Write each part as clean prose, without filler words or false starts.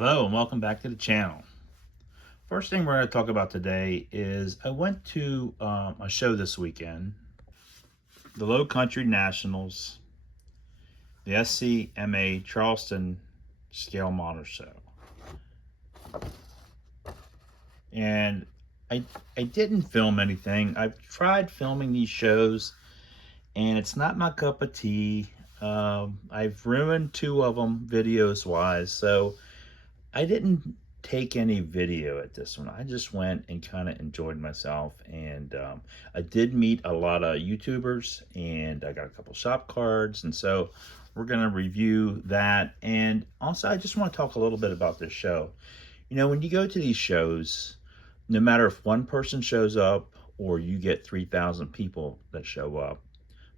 Hello and welcome back to the channel. First thing we're going to talk about today is I went to a show this weekend, the LowCountry Nationals, the SCMA Charleston Scale Model Show. And I didn't film anything. I've tried filming these shows and it's not my cup of tea. I've ruined 2 of them videos wise, so I didn't take any video at this one. I just went and kind of enjoyed myself, and I did meet a lot of YouTubers, and I got a couple shop cards, and so we're going to review that. And also I just want to talk a little bit about this show. You know, when you go to these shows, no matter if one person shows up or you get 3,000 people that show up,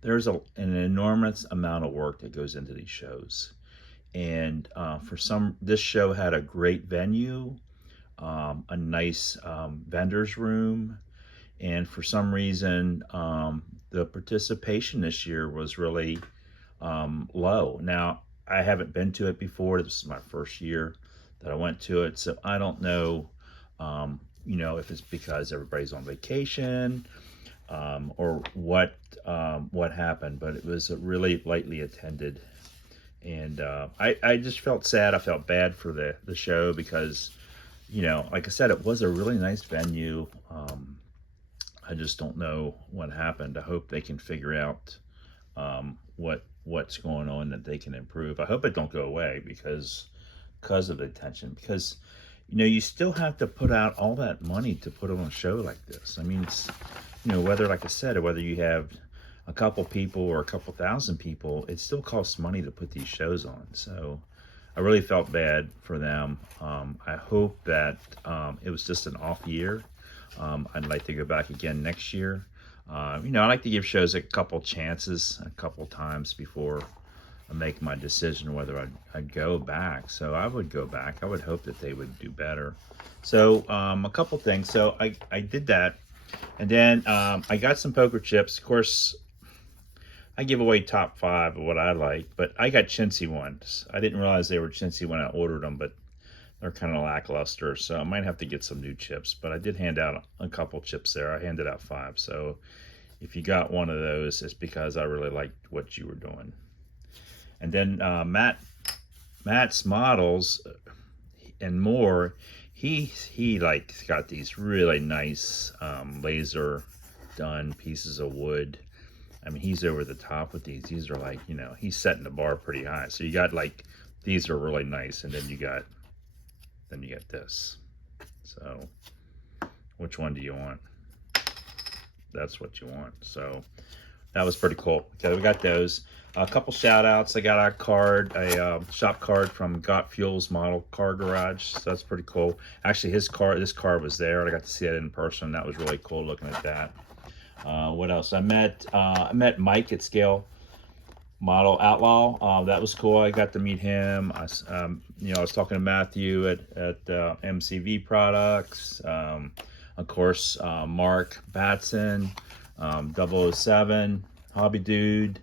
there's an enormous amount of work that goes into these shows. And this show had a great venue, a nice vendor's room, and for some reason the participation this year was really low. Now, I haven't been to it before. This is my first year that I went to it, so I don't know you know, if it's because everybody's on vacation or what happened, but it was a really lightly attended. And I just felt sad. I felt bad for the show because, you know, like I said, it was a really nice venue. I just don't know what happened. I hope they can figure out what's going on, that they can improve. I hope it don't go away because of the attention. Because, you know, you still have to put out all that money to put on a show like this. I mean, it's, you know, whether, like I said, or whether you have a couple people or a couple thousand people, it still costs money to put these shows on. So I really felt bad for them. I hope that it was just an off year. I'd like to go back again next year. You know, I like to give shows a couple chances, a couple times before I make my decision whether I'd go back. So I would go back. I would hope that they would do better. So a couple things. So I did that. And then I got some poker chips. Of course, I give away top 5 of what I like, but I got chintzy ones. I didn't realize they were chintzy when I ordered them, but they're kind of lackluster, so I might have to get some new chips. But I did hand out a couple chips there. I handed out 5, so if you got one of those, it's because I really liked what you were doing. And then Matt's Models and More, he like got these really nice laser done pieces of wood. I mean, he's over the top with these. These are like, you know, he's setting the bar pretty high. So you got like, these are really nice, and then you got this. So which one do you want? That's what you want. So that was pretty cool. Okay, we got those. A couple shout outs. I got a card, a shop card from Got Fuel's Model Car Garage. So that's pretty cool. Actually, this car was there. I got to see it in person. That was really cool looking at that. What else? I met Mike at Scale Model Outlaw. That was cool. I got to meet him. You know, I was talking to Matthew at MCV Products. Of course, Mark Batson, 007, Hobby Dude.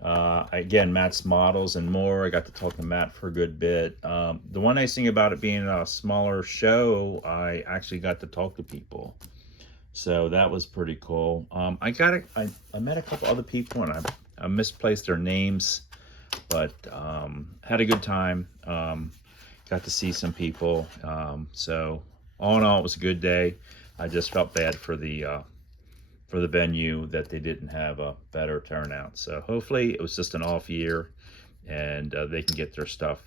Again, Matt's Models and More. I got to talk to Matt for a good bit. The one nice thing about it being a smaller show, I actually got to talk to people. So that was pretty cool. I met a couple other people, and I misplaced their names, but had a good time. Got to see some people. So all in all, it was a good day. I just felt bad for the venue that they didn't have a better turnout. So hopefully it was just an off year, and they can get their stuff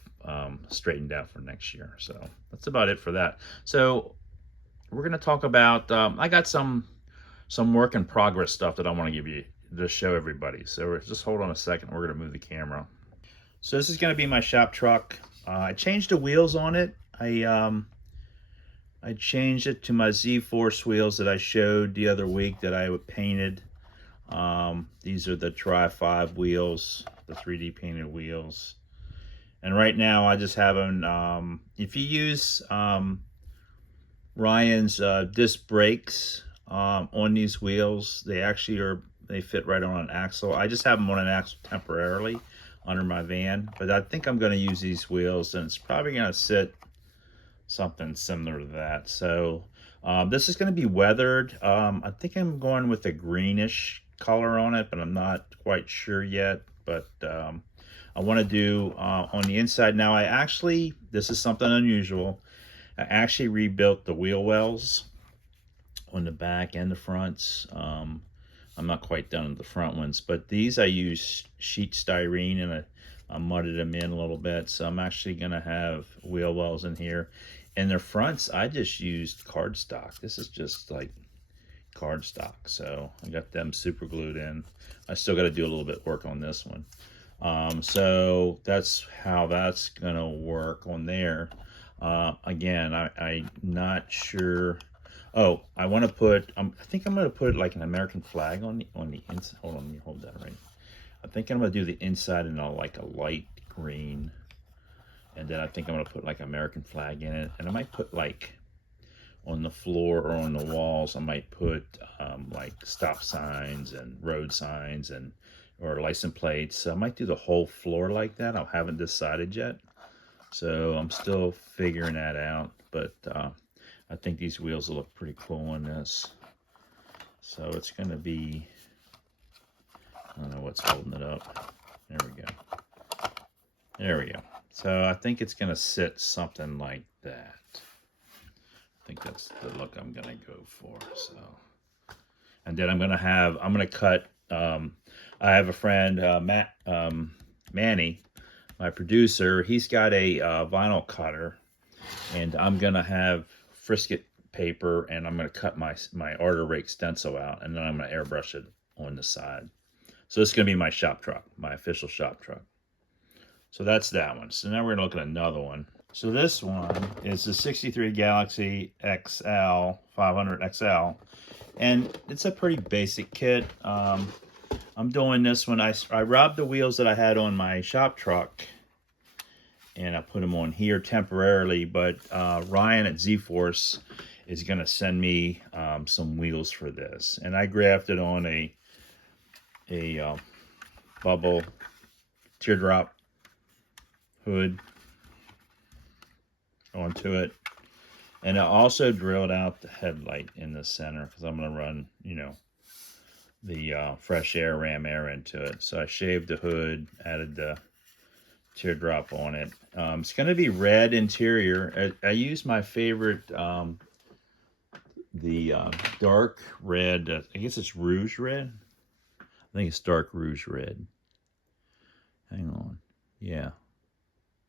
straightened out for next year. So that's about it for that. So we're going to talk about, I got some work in progress stuff that I want to give you to show everybody. So just hold on a second. We're going to move the camera. So this is going to be my shop truck. I changed the wheels on it. I changed it to my Zforce wheels that I showed the other week that I painted. These are the Tri-5 wheels, the 3D painted wheels. And right now I just have them, if you use Ryan's disc brakes on these wheels, they fit right on an axle. I just have them on an axle temporarily under my van, but I think I'm going to use these wheels, and it's probably going to sit something similar to that. So this is going to be weathered. I think I'm going with a greenish color on it, but I'm not quite sure yet. But I want to do on the inside. Now this is something unusual. I actually rebuilt the wheel wells on the back and the fronts. I'm not quite done with the front ones, but these I use sheet styrene, and I mudded them in a little bit. So I'm actually going to have wheel wells in here. And the fronts, I just used cardstock. This is just like cardstock. So I got them super glued in. I still got to do a little bit of work on this one. So that's how that's going to work on there. Again, I'm not sure. Oh, I want to put, I think I'm going to put like an American flag on the inside. Hold on, let me hold that right. I think I'm going to do the inside in like a light green. And then I think I'm going to put like American flag in it. And I might put like on the floor or on the walls, I might put like stop signs and road signs and or license plates. So I might do the whole floor like that. I haven't decided yet. So I'm still figuring that out. But I think these wheels will look pretty cool on this. So it's going to be, I don't know what's holding it up. There we go. There we go. So I think it's going to sit something like that. I think that's the look I'm going to go for. So, and then I'm going to cut, I have a friend, Manny, my producer. He's got a vinyl cutter, and I'm going to have frisket paper, and I'm going to cut my Arter Rake stencil out, and then I'm going to airbrush it on the side. So this is going to be my shop truck, my official shop truck. So that's that one. So now we're going to look at another one. So this one is the 63 Galaxy XL 500 XL, and it's a pretty basic kit. I'm doing this one. I robbed the wheels that I had on my shop truck, and I put them on here temporarily, but Ryan at Zforce is going to send me some wheels for this. And I grafted on a bubble teardrop hood onto it. And I also drilled out the headlight in the center because I'm going to run, you know, the fresh air, ram air into it. So I shaved the hood, added the teardrop on it. It's going to be red interior. I use my favorite, the dark red, I guess it's Rouge Red. I think it's dark Rouge Red. Hang on. Yeah,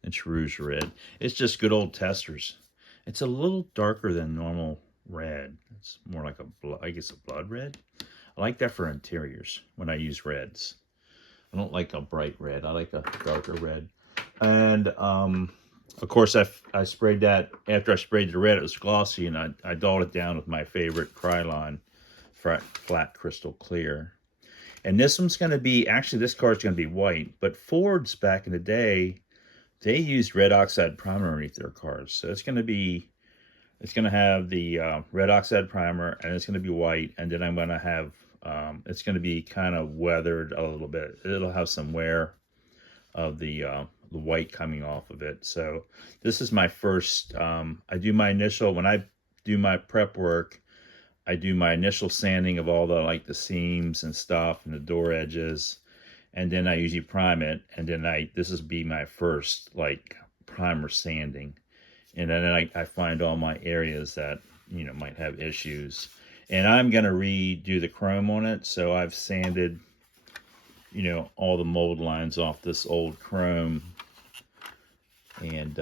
it's Rouge Red. It's just good old Testors. It's a little darker than normal red. It's more like I guess a blood red. I like that for interiors when I use reds. I don't like a bright red. I like a darker red. And of course, I sprayed that. After I sprayed the red, it was glossy, and I dulled it down with my favorite Krylon flat crystal clear. And this one's going to be, actually this car is going to be white, but Fords back in the day, they used red oxide primer underneath their cars. So it's going to have the red oxide primer, and it's going to be white, and then I'm going to have, it's going to be kind of weathered a little bit. It'll have some wear of the white coming off of it. So this is my first, I do my initial, when I do my prep work, I do my initial sanding of all the, like the seams and stuff and the door edges. And then I usually prime it. And then this will be my first like primer sanding. And then I find all my areas that, you know, might have issues. And I'm going to redo the chrome on it. So I've sanded, you know, all the mold lines off this old chrome. And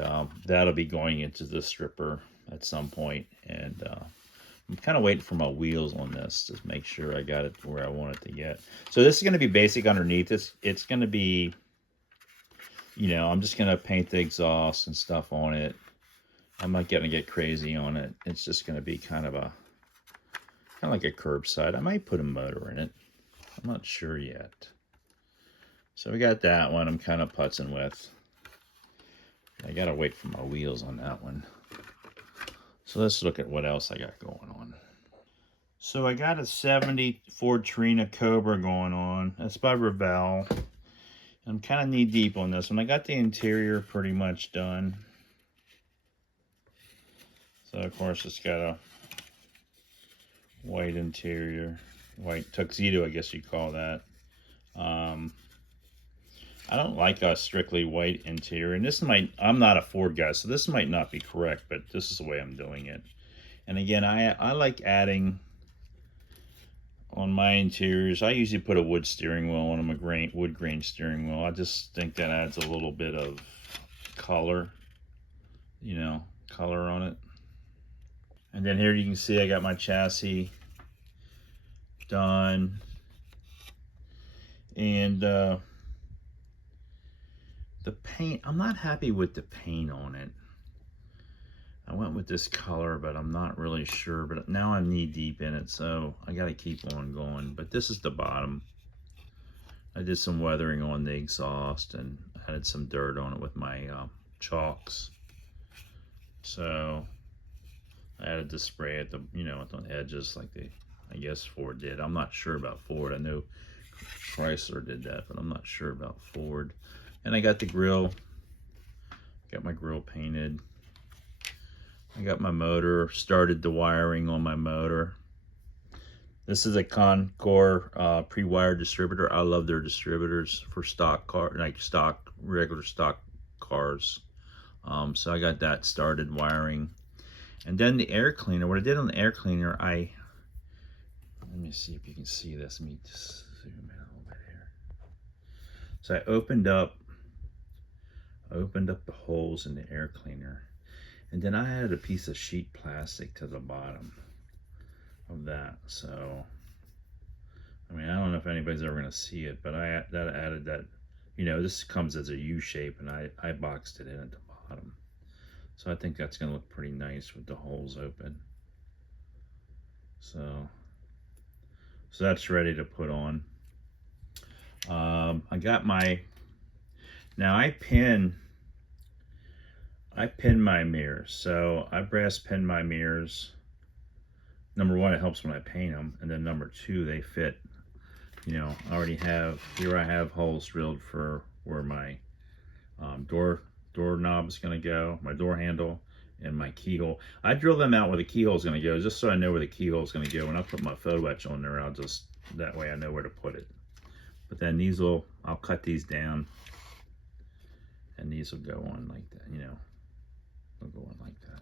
that'll be going into the stripper at some point. And I'm kind of waiting for my wheels on this to make sure I got it where I want it to get. So this is going to be basic underneath. It's going to be, you know, I'm just going to paint the exhaust and stuff on it. I'm not going to get crazy on it. It's just going to be kind of like a curbside. I might put a motor in it. I'm not sure yet. So we got that one I'm kind of putzing with. I got to wait for my wheels on that one. So let's look at what else I got going on. So I got a 70 Ford Torino Cobra going on. That's by Revell. I'm kind of knee deep on this one. I got the interior pretty much done. So of course it's got a white interior, white tuxedo, I guess you call that. I don't like a strictly white interior, and this might, I'm not a Ford guy, so this might not be correct, but this is the way I'm doing it. And again, I like adding on my interiors, I usually put a wood steering wheel on them, a wood grain steering wheel. I just think that adds a little bit of color, you know, color on it. And then here you can see I got my chassis done. And the paint, I'm not happy with the paint on it. I went with this color, but I'm not really sure. But now I'm knee deep in it, so I got to keep on going. But this is the bottom. I did some weathering on the exhaust and added some dirt on it with my chalks. So I added the spray at the, you know, at the edges like I guess Ford did. I'm not sure about Ford. I know Chrysler did that, but I'm not sure about Ford. And I got the grill. Got my grill painted. I got my motor, started the wiring on my motor. This is a Concord pre-wired distributor. I love their distributors for stock car, like regular stock cars. So I got that started wiring. And then the air cleaner, what I did on the air cleaner, let me see if you can see this. Let me just zoom in a little bit here. So I opened up the holes in the air cleaner. And then I added a piece of sheet plastic to the bottom of that. So, I mean, I don't know if anybody's ever gonna see it, but I added that, you know, this comes as a U shape, and I boxed it in at the bottom. So I think that's gonna look pretty nice with the holes open. So that's ready to put on. I got my, now I pin my mirrors. So I brass pin my mirrors. Number one, it helps when I paint them. And then number two, they fit, you know, I already have, here I have holes drilled for where my door knob is going to go, my door handle, and my keyhole. I drill them out where the keyhole is going to go, just so I know where the keyhole is going to go. When I put my photo etch on there, I'll just, that way I know where to put it. But then these will, I'll cut these down, and these will go on like that, you know. They'll go on like that.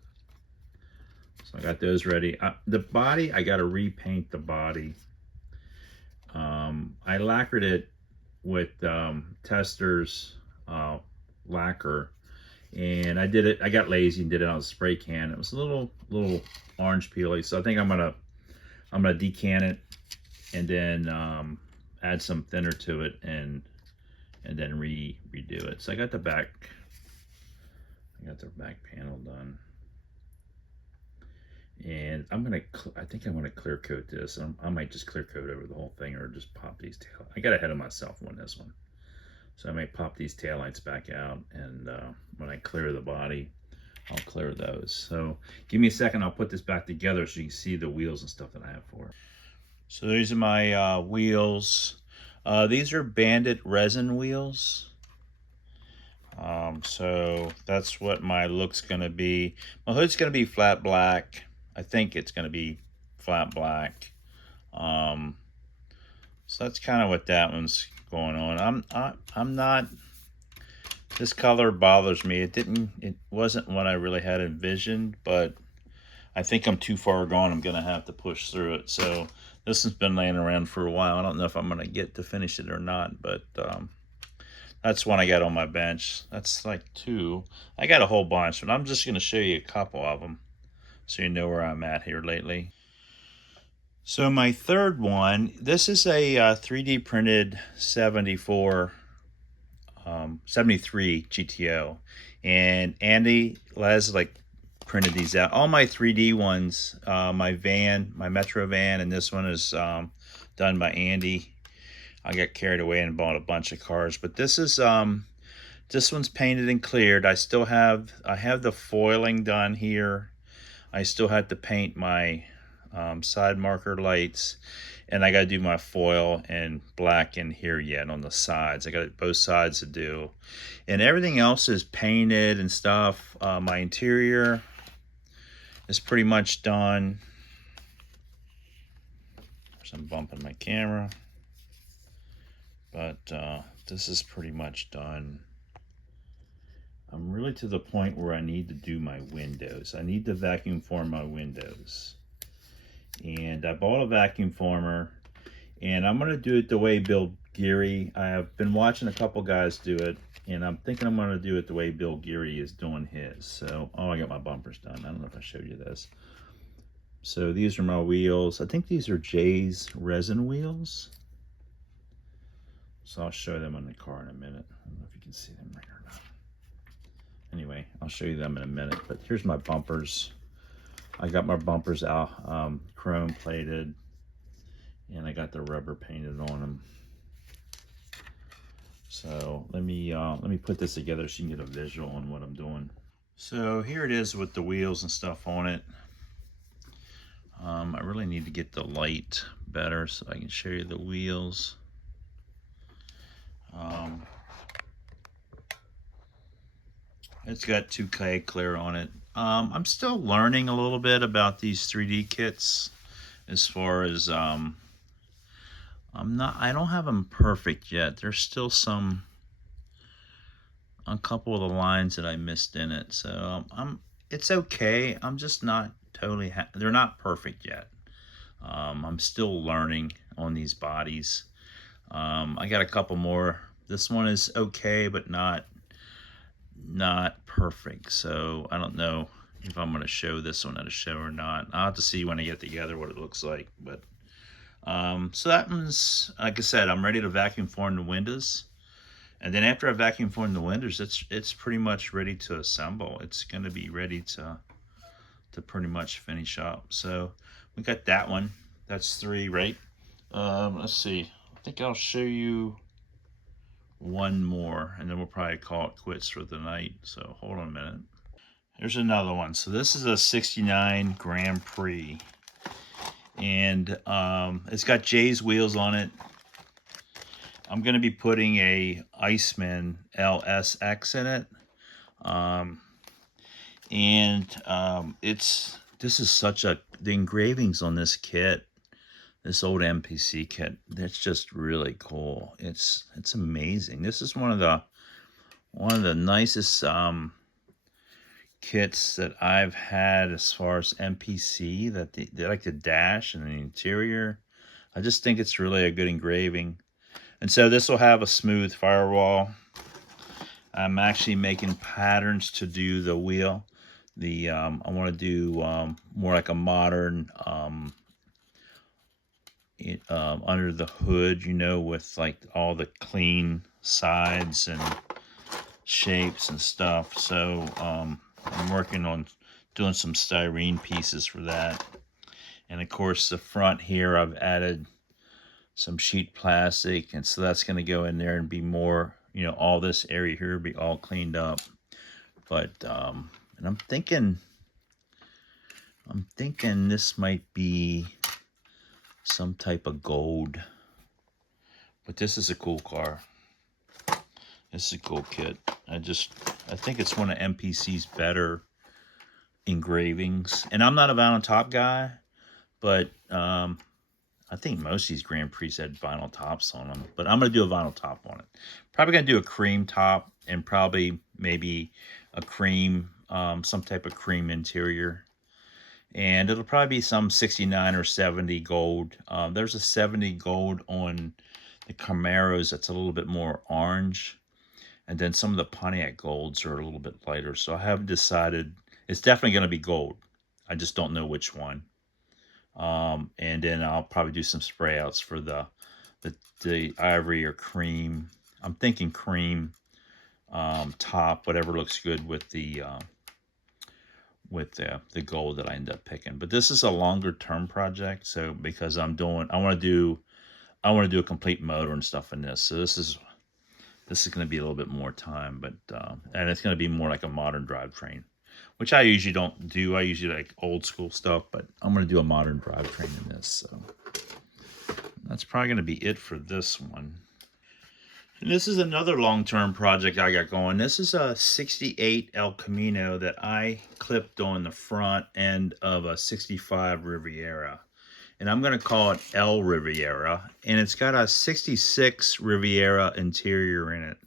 So I got those ready. The body, I got to repaint the body. I lacquered it with Tester's lacquer, and I did it. I got lazy and did it on a spray can. It was a little orange peely, so I think I'm gonna decant it and then add some thinner to it and then redo it. So I got the back panel done. And I think I'm gonna clear coat this. I might just clear coat over the whole thing, or just pop these tail. I got ahead of myself on this one. So I may pop these taillights back out, and when I clear the body, I'll clear those. So give me a second, I'll put this back together so you can see the wheels and stuff that I have for it. So these are my wheels. These are Bandit resin wheels. So that's what my look's gonna be. My hood's gonna be flat black. I think it's gonna be flat black. So that's kind of what that one's going on. I'm not, this color bothers me. It wasn't what I really had envisioned, but I think I'm too far gone. I'm gonna have to push through it. So this has been laying around for a while. I don't know if I'm gonna get to finish it or not, but that's one I got on my bench. That's like two. I got a whole bunch, but I'm just gonna show you a couple of them so you know where I'm at here lately. So my third one, this is a 3D printed 73 GTO, and Andy Leslie printed these out. All my 3D ones, my Metro van, and this one is done by Andy. I got carried away and bought a bunch of cars, but this is this one's painted and cleared. I have the foiling done here. I still had to paint my side marker lights, and I got to do my foil and black in here yet on the sides. I got both sides to do, and everything else is painted and stuff. My interior is pretty much done. I'm bumping my camera, but this is pretty much done. I'm really to the point where I need to do my windows. I need to vacuum form my windows, and I bought a vacuum former, and I'm gonna do it the way Bill Geary. I have been watching a couple guys do it, and I'm thinking I'm gonna do it the way Bill Geary is doing his. So, oh, I got my bumpers done. I don't know if I showed you this. So these are my wheels. I think these are Jay's resin wheels. So I'll show them on the car in a minute. I don't know if you can see them right or not. Anyway, I'll show you them in a minute. But here's my bumpers. I got my bumpers out, chrome plated, and I got the rubber painted on them. So let me put this together so you can get a visual on what I'm doing. So here it is with the wheels and stuff on it. I really need to get the light better so I can show you the wheels. It's got 2K clear on it. I'm still learning a little bit about these 3D kits as far as I don't have them perfect yet. There's still a couple of the lines that I missed in it. So it's okay. I'm just not totally they're not perfect yet. I'm still learning on these bodies. I got a couple more. This one is okay, but not perfect. So I don't know if I'm going to show this one at a show or not. I'll have to see when I get together what it looks like. But so that one's, like I said, I'm ready to vacuum form the windows. And then after I vacuum form the windows, it's pretty much ready to assemble. It's going to be ready to pretty much finish up. So we got that one. That's 3, right? Let's see. I think I'll show you one more, and then we'll probably call it quits for the night. So hold on a minute. There's another one. So this is a 69 Grand Prix, and it's got Jay's wheels on it. I'm going to be putting a Iceman LSX in it. This is such the engravings on this kit, this old MPC kit, that's just really cool. It's amazing. This is one of the nicest kits that I've had as far as MPC, that they like the dash and the interior. I just think it's really a good engraving. And so this will have a smooth firewall. I'm actually making patterns to do the wheel. I want to do more like a modern under the hood, you know, with like all the clean sides and shapes and stuff. So I'm working on doing some styrene pieces for that. And of course the front here, I've added some sheet plastic, and so that's going to go in there and be more, you know, all this area here will be all cleaned up. But and I'm thinking this might be some type of gold. But this is a cool car. This is a cool kit. I think it's one of MPC's better engravings. And I'm not a vinyl top guy, but I think most of these Grand Prix had vinyl tops on them. But I'm going to do a vinyl top on it. Probably going to do a cream top, and probably maybe a cream, some type of cream interior. And it'll probably be some 69 or 70 gold. There's a 70 gold on the Camaros that's a little bit more orange. And then some of the Pontiac golds are a little bit lighter. So I haven't decided. It's definitely going to be gold. I just don't know which one. And then I'll probably do some spray outs for the ivory or cream. I'm thinking cream top, whatever looks good with the gold that I end up picking. But this is a longer term project, so because I want to do a complete motor and stuff in this. So this is going to be a little bit more time, but and it's going to be more like a modern drivetrain, which I usually don't do. I usually like old school stuff, but I'm going to do a modern drivetrain in this. So that's probably going to be it for this one. And this is another long-term project I got going. This is a 68 El Camino that I clipped on the front end of a 65 Riviera. And I'm going to call it El Riviera. And it's got a 66 Riviera interior in it.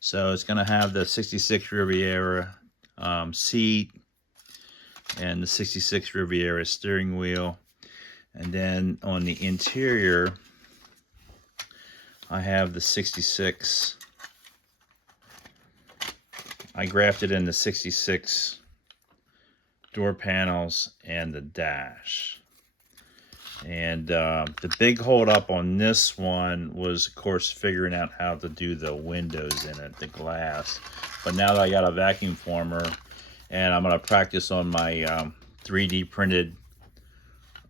So it's going to have the 66 Riviera seat and the 66 Riviera steering wheel. And then on the interior, I have the 66. I grafted in the 66 door panels and the dash. And the big hold up on this one was, of course, figuring out how to do the windows in it, the glass. But now that I got a vacuum former, and I'm going to practice on my 3D printed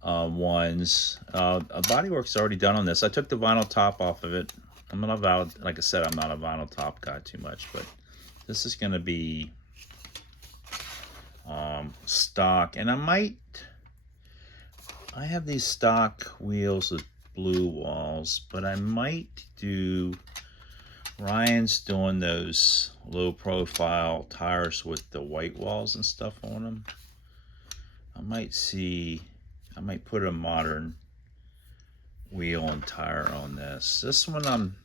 ones. Bodywork's already done on this. I took the vinyl top off of it. I'm not like I said, I'm not a vinyl top guy too much, but this is going to be stock. And I have these stock wheels with blue walls, but I might do, Ryan's doing those low profile tires with the white walls and stuff on them. I might put a modern wheel and tire on this. This one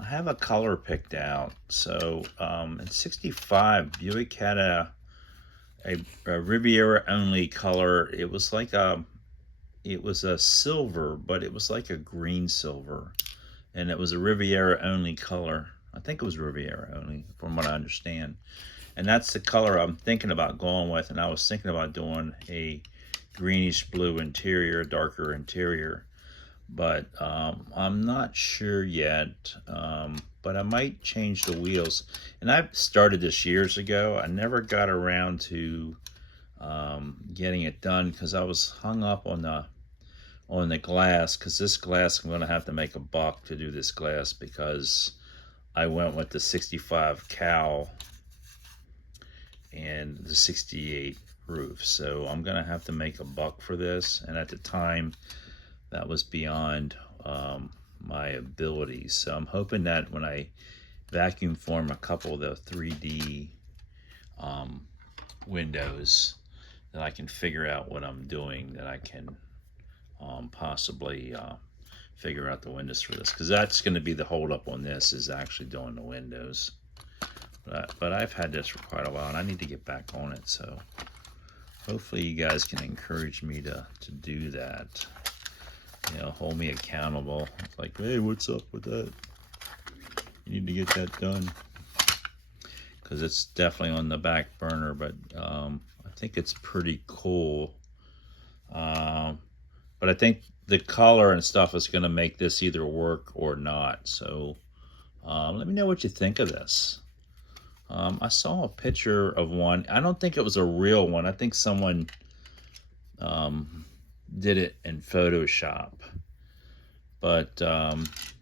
I have a color picked out. So in 65, Buick had a Riviera only color. It was like a silver, but it was like a green silver. And it was a Riviera only color. I think it was Riviera only, from what I understand. And that's the color I'm thinking about going with. And I was thinking about doing a greenish blue interior, darker interior, but I'm not sure yet. But I might change the wheels. And I've started this years ago. I never got around to getting it done because I was hung up on the glass, because this glass, I'm going to have to make a buck to do this glass, because I went with the 65 cowl and the 68 roof. So I'm going to have to make a buck for this. And at the time, that was beyond my abilities. So I'm hoping that when I vacuum form a couple of the 3D windows, that I can figure out what I'm doing, that I can possibly figure out the windows for this, because that's going to be the hold up on this, is actually doing the windows. But I've had this for quite a while, and I need to get back on it. So hopefully you guys can encourage me to do that. You know, hold me accountable. It's like, hey, what's up with that? You need to get that done, because it's definitely on the back burner. But I think it's pretty cool. But I think the color and stuff is going to make this either work or not. So let me know what you think of this. I saw a picture of one. I don't think it was a real one. I think someone did it in Photoshop. But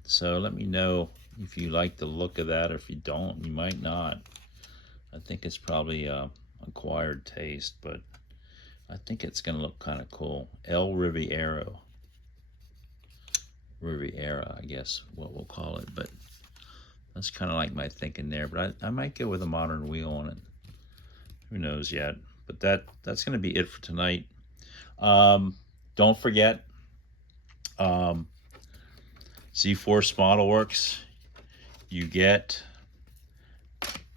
so let me know if you like the look of that, or if you don't, you might not. I think it's probably acquired taste, but I think it's going to look kind of cool. El Riviera, I guess what we'll call it. But that's kind of like my thinking there. But I might go with a modern wheel on it. Who knows yet? But that's going to be it for tonight. Don't forget, Zforce Modelworx. You get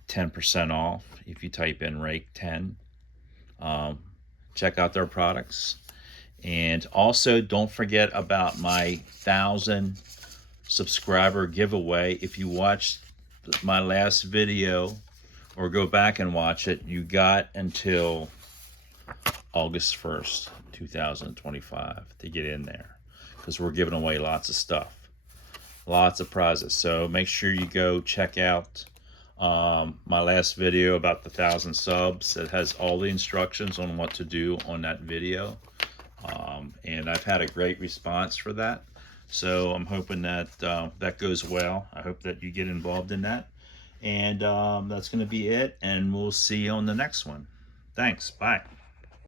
10% off if you type in Rake 10. Check out their products. And also, don't forget about my 1,000 subscriber giveaway. If you watched my last video, or go back and watch it, you got until August 1st, 2025 to get in there, because we're giving away lots of stuff, lots of prizes. So make sure you go check out my last video about the 1,000 subs. It has all the instructions on what to do on that video. And I've had a great response for that. So I'm hoping that that goes well. I hope that you get involved in that. And that's going to be it. And we'll see you on the next one. Thanks. Bye.